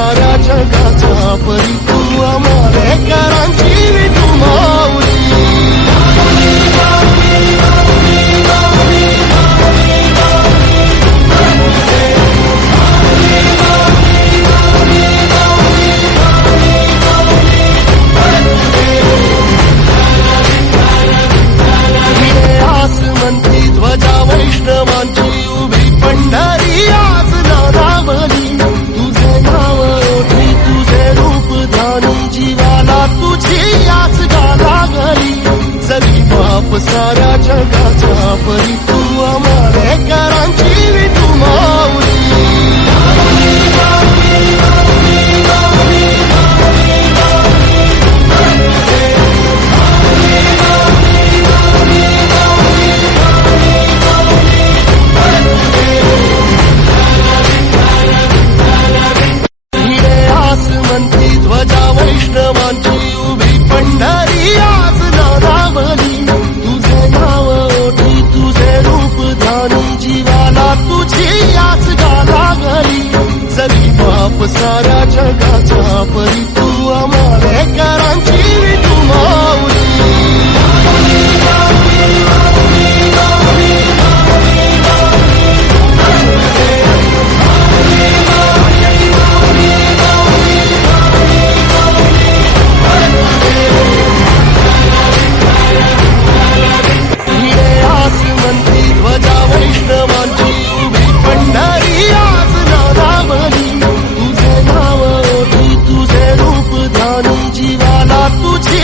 साऱ्या जगाचा परी तू आंबेडकरांची विठू माऊली आसमंती ध्वजा वैष्णवांची उभी पंढरी आज नारावली तुझे नाव ओठी तुझे रूप ध्यानी जीवाला तुझी आस लागली जगी बाप साऱ्या जगाचा परी तू आंबेडकरांची विठू माऊली आसमंती ध्वजा वैष्णवांची उभी पंढरी आज नारावली तुझे नाव ओठी तुझे रूप ध्यानी जीवाला तुझी आस लागली जगी बाप साऱ्या जगाचा परी तू आंबेडकरांची विठू माऊली आसमंती ध्वजा वैष्णवांची उभी पंढरी आज नारावली तुझे नाव ओठी तुझे रूप ध्यानी जीवाला तुझी